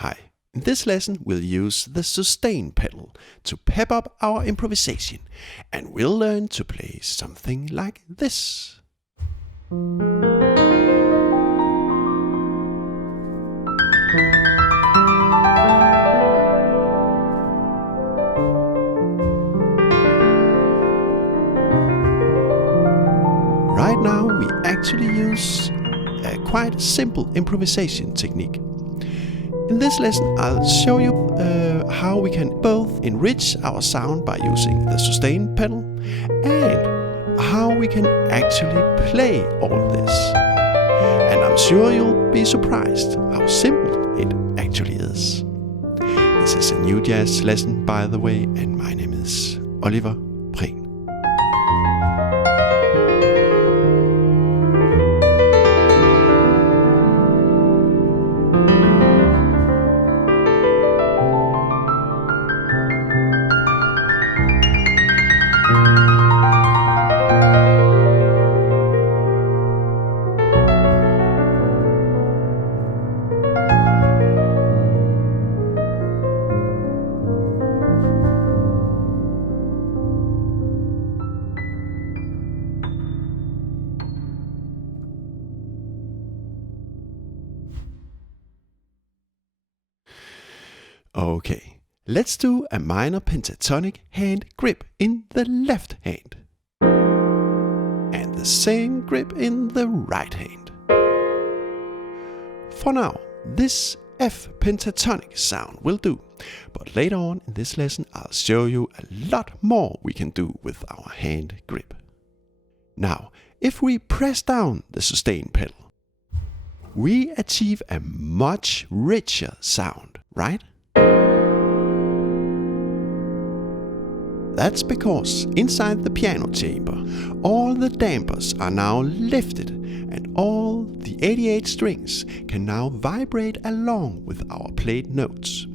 Hi, in this lesson we'll use the sustain pedal to pep up our improvisation, and we'll learn to play something like this. Right now we actually use a quite simple improvisation technique. In this lesson I'll show you how we can both enrich our sound by using the sustain pedal and how we can actually play all this. And I'm sure you'll be surprised how simple it actually is. This is a new jazz lesson, by the way, and my name is Oliver Prehn. Okay, let's do a minor pentatonic hand grip in the left hand and the same grip in the right hand. For now, this F pentatonic sound will do, but later on in this lesson I'll show you a lot more we can do with our hand grip. Now, if we press down the sustain pedal, we achieve a much richer sound, right? That's because inside the piano chamber, all the dampers are now lifted and all the 88 strings can now vibrate along with our played notes.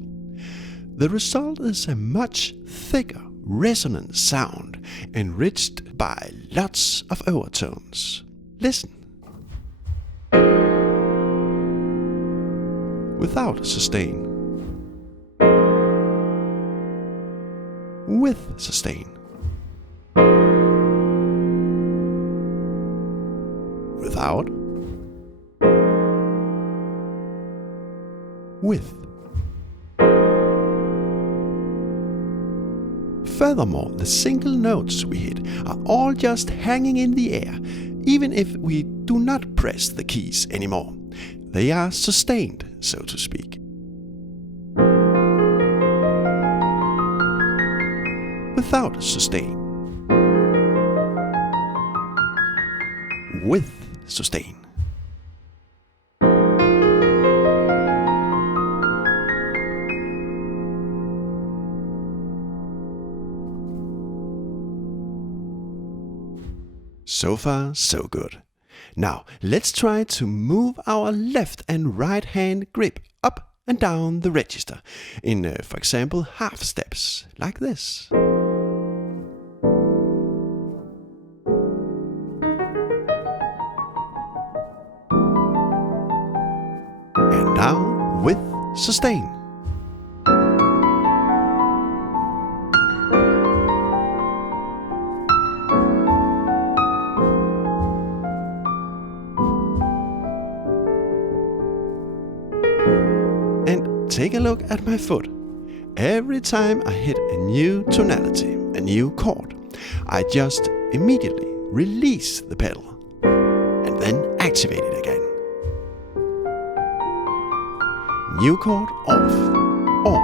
The result is a much thicker, resonant sound enriched by lots of overtones. Listen. Without sustain. With sustain. Without. With. Furthermore, the single notes we hit are all just hanging in the air, even if we do not press the keys anymore. They are sustained, so to speak. Without sustain. With sustain. So far, so good. Now, let's try to move our left and right hand grip up and down the register in, for example, half steps, like this. And now with sustain. And take a look at my foot. Every time I hit a new tonality, a new chord, I just immediately release the pedal and then activate it again. New chord off, on,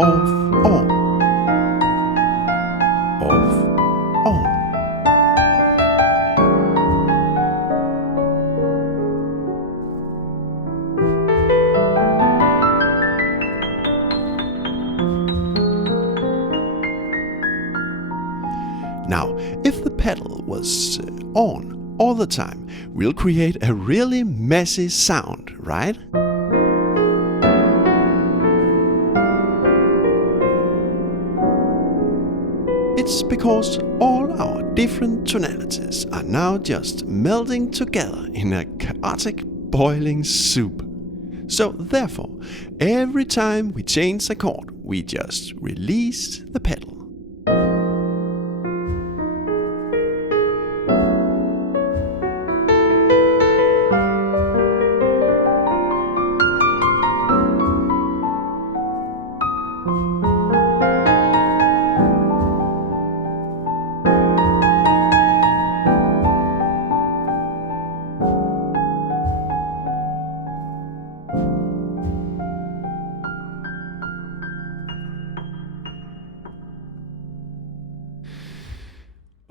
off, on, off, on. Now, if the pedal was on all the time, we'll create a really messy sound, right? It's because all our different tonalities are now just melding together in a chaotic boiling soup. So therefore, every time we change a chord, we just release the pedal.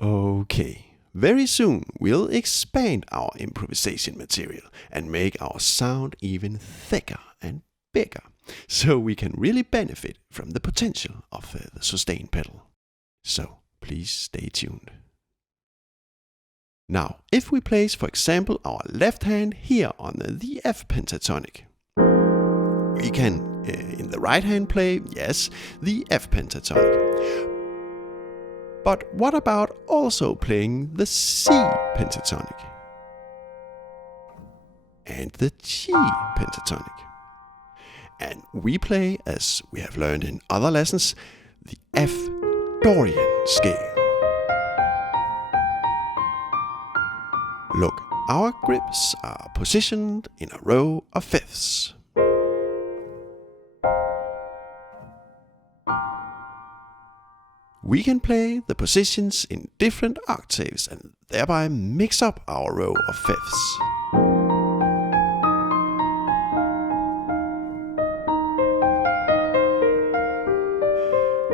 Okay, very soon we'll expand our improvisation material and make our sound even thicker and bigger, so we can really benefit from the potential of the sustain pedal. So please stay tuned. Now, if we place, for example, our left hand here on the F pentatonic, we can, in the right hand, play, yes, the F pentatonic. But what about also playing the C pentatonic and the G pentatonic? And we play, as we have learned in other lessons, the F Dorian scale. Look, our grips are positioned in a row of fifths. We can play the positions in different octaves and thereby mix up our row of fifths.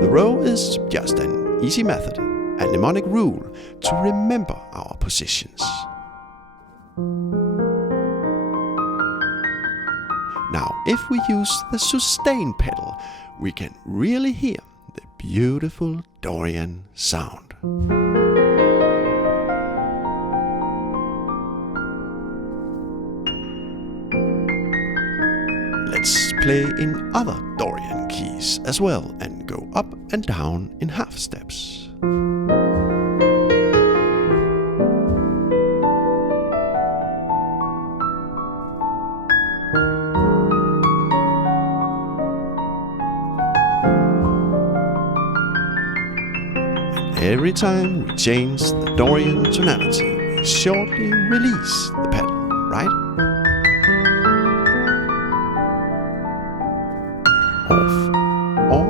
The row is just an easy method, a mnemonic rule to remember our positions. Now, if we use the sustain pedal, we can really hear the beautiful Dorian sound. Let's play in other Dorian keys as well and go up and down in half steps. Every time we change the Dorian tonality, we shortly release the pedal, right? Off, on,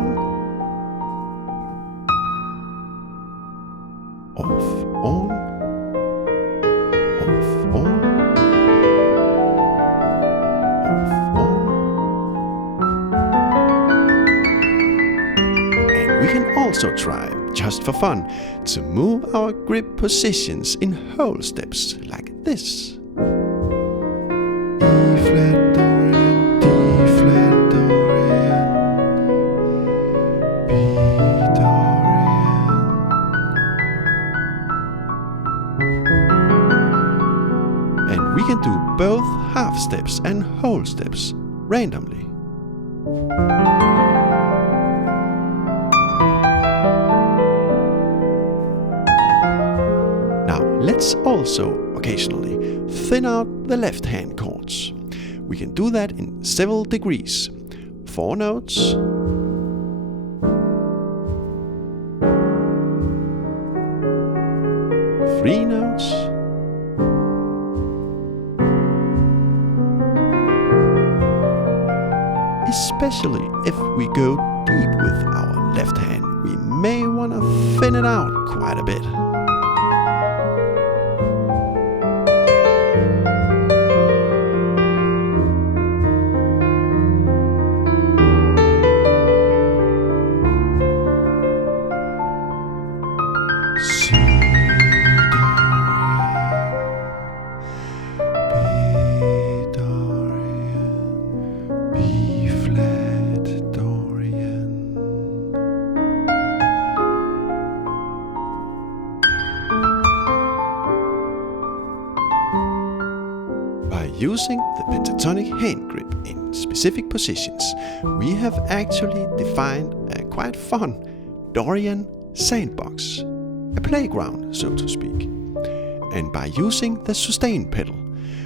off, on, off, on, off, on. And we can also try, just for fun, to move our grip positions in whole steps like this. E flat Dorian, D flat Dorian, B Dorian. And we can do both half steps and whole steps randomly. Let's also occasionally thin out the left hand chords. We can do that in several degrees. 4 notes, 3 notes, especially if we go deep with our left hand, we may want to thin it out quite a bit. Using the pentatonic hand grip in specific positions, we have actually defined a quite fun Dorian sandbox, a playground, so to speak. And by using the sustain pedal,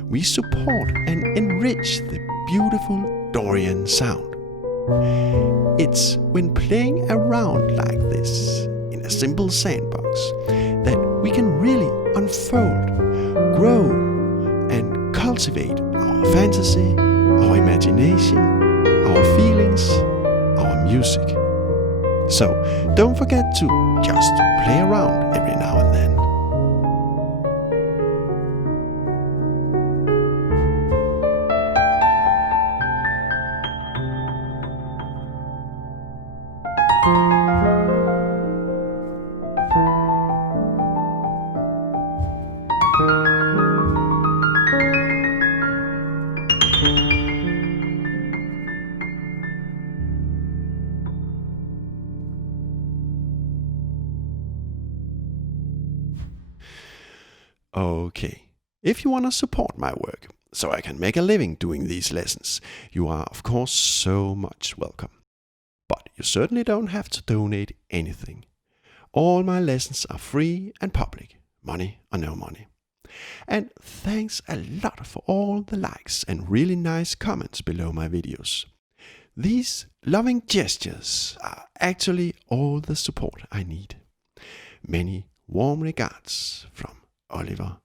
we support and enrich the beautiful Dorian sound. It's when playing around like this in a simple sandbox that we can really unfold, grow, and cultivate our fantasy, our imagination, our feelings, our music. So don't forget to just play around every now and then. Okay, if you want to support my work so I can make a living doing these lessons, you are of course so much welcome. But you certainly don't have to donate anything. All my lessons are free and public, money or no money. And thanks a lot for all the likes and really nice comments below my videos. These loving gestures are actually all the support I need. Many warm regards from Oliver